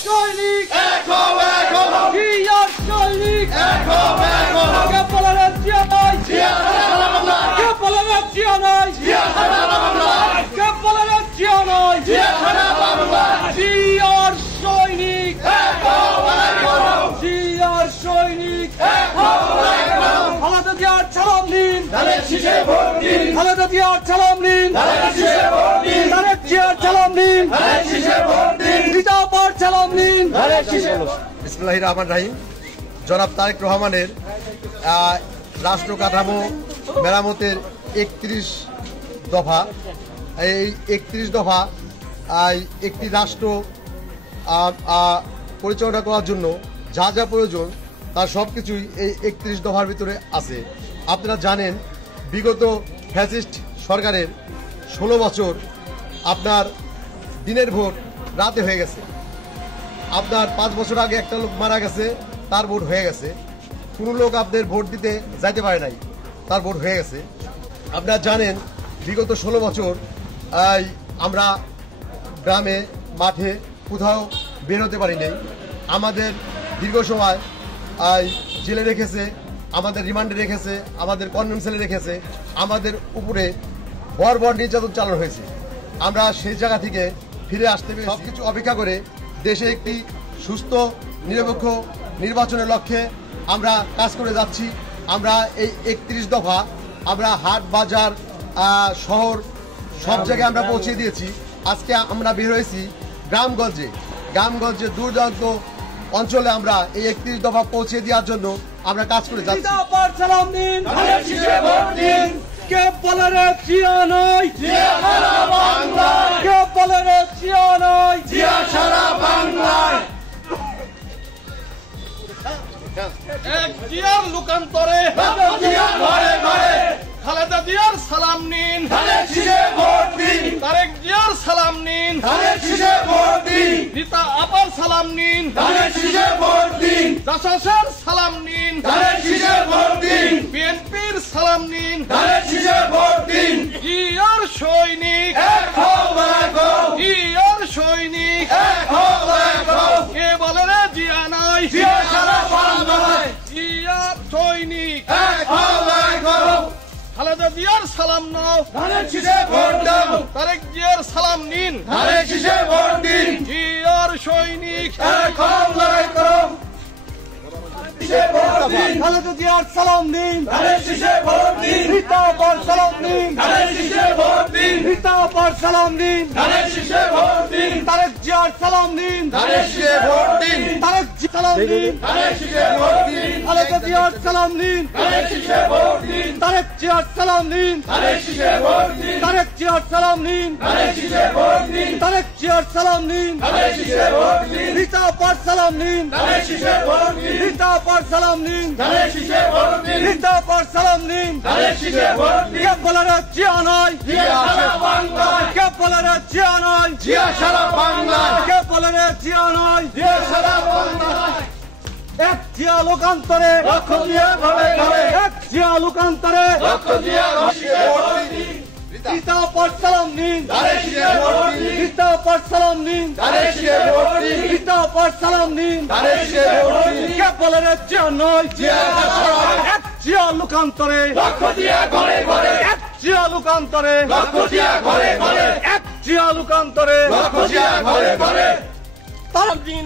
সৈনিক সৈনিক কে বলে না জিয়া নাই কে বলে না জিয়া নাই কে বলে না জিয়া নাই জিয়ার সৈনিক জিয়ার সৈনিক খালেদা জিয়ার সালাম নিন খালেদা জিয়ার সালাম নিন তারেক জিয়ার সালাম নিন জিন্দাবাদ সালাম নিন। বিসমিল্লাহির রহমানির রহিম। জনাব তারেক রহমানের রাষ্ট্র কাঠামো মেরামতের 31 দফা, এই 31 দফা একটি রাষ্ট্র পরিচালনা করার জন্য যা যা প্রয়োজন তার সবকিছুই এই 31 দফার ভিতরে আছে। আপনারা জানেন বিগত ফ্যাসিস্ট সরকারের 16 বছর আপনার দিনের ভোট রাতে হয়ে গেছে। আপনার 5 বছর আগে একটা লোক মারা গেছে, তার ভোট হয়ে গেছে। কোনো লোক আপনাদের ভোট দিতে যাইতে পারে নাই, তার ভোট হয়ে গেছে। আপনারা জানেন বিগত 16 বছর আমরা গ্রামে মাঠে কোথাও বের হতে পারি নাই। আমাদের দীর্ঘ সময় জেলে রেখেছে, আমাদের রিমান্ডে রেখেছে, আমাদের কনভেনশনে রেখেছে, আমাদের উপরে বর্বর নির্যাতন চালানো হয়েছে। আমরা সেই জায়গা থেকে ফিরে আসতে পেরেছি। সবকিছু অপেক্ষা করে দেশে একটি সুস্থ নিরপেক্ষ নির্বাচনের লক্ষ্যে আমরা কাজ করে যাচ্ছি। আমরা এই 31 দফা আমরা হাট বাজার শহর সব জায়গায় আমরা পৌঁছে দিয়েছি। আজকে আমরা বের হয়েছি গ্রামগঞ্জে দূর দূরান্ত অঞ্চলে আমরা এই 31 দফা পৌঁছে দেওয়ার জন্য আমরা কাজ করে যাচ্ছি। সালাম দিন কে বলে রে জিয়া নাই কে বলে রে জিয়া নাই সারা বাংলায় এক জিয়ার লোকান্তরে ঘরে ঘরে খালেদা জিয়ার সালাম নিন তারেক জিয়ার সালাম নিন রীতা আপার সালাম নিন জাসাসের সালাম নিন বিএনপির সালাম নিন জিয়ার সৈনিক জিয়ার সৈনিক কে বলে রে জিয়া নাই জিয়ার সৈনিক খালেদা জিয়ার সালাম নাও তারেক জিয়ার সালাম নিন জিয়ার সৈনিক খালেদা জিয়ার সালাম নিন রীতা আপার সালাম নিন রীতা আপার সালাম নিন তারেক জিয়ার সালাম নিন তারেক সালাম নিন খালেদা জিয়ার সালাম নিন তারেক জিয়ার সালাম নিন তারেক জিয়ার সালাম নিন তারেক জিয়ার সালাম নিন রীতা আপার সালাম নিন রীতা আপার সালাম নিন রীতা আপার সালাম নিন কে বলে রে জিয়া নাই কে বলে রে জিয়া নাই কে বলে রে জিয়া নাই এক জিয়া লোকান্তরে এক জিয়া লোকান্তরে রীতা আপার সালাম নিন রীতা আপার সালাম নিন রীতা আপার সালাম নিন কে বলে রে জিয়া নয় এক জিয়া লোকান্তরে এক জিয়া লোকান্তরে এক জিয়া লোকান্তরে সালাম দিন।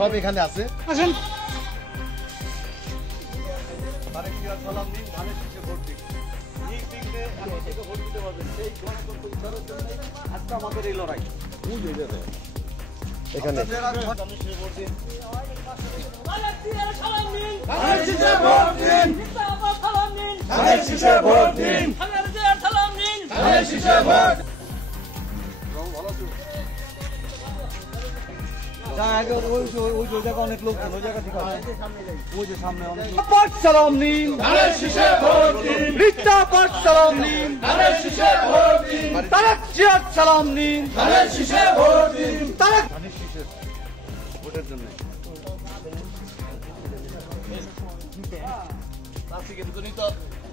সব এখানে আছে। আমাদের এই লড়াই এখানে অনেক লোক ওই জায়গা থেকে ওই যে সামনে অনেক সালাম নিন, সালাম নিন, তারেক জিয়ার সালাম নিন, তারেক ভোটের জন্য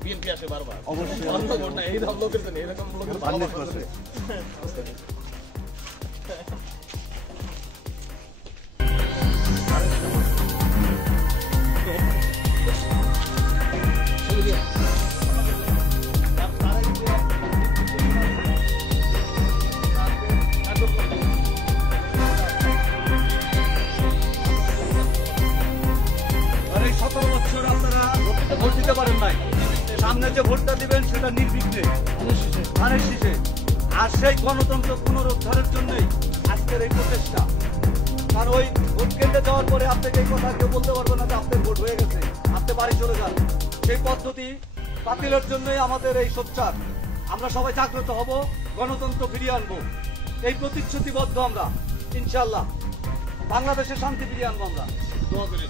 বিএনপি আসে বারবার অবশ্যই এই লোকের জন্য এরকম লোকের ভালো করছে। আর এই 17 বছর আপনারা ভোট দিতে পারেন নাই, সামনে যে ভোটটা দিবেন সেটা নির্বিঘ্নে ধানের শীষে। আর সেই গণতন্ত্র পুনরুদ্ধারের জন্যই আজকের এই প্রচেষ্টা। কারণ ওই ভোট কেন্দ্রে যাওয়ার পরে আপনাকে এই কথা কেউ বলতে পারবে না যে আপনার ভোট হয়ে গেছে, আপনি বাড়ি চলে যান। সেই পদ্ধতি বাতিলের জন্যই আমাদের এই সোচ্চার। আমরা সবাই জাগ্রত হব, গণতন্ত্র ফিরিয়ে আনবো, এই প্রতিশ্রুতিবদ্ধ আমরা। ইনশাল্লাহ বাংলাদেশে শান্তি ফিরিয়ে আনবো আমরা। দোয়া করি।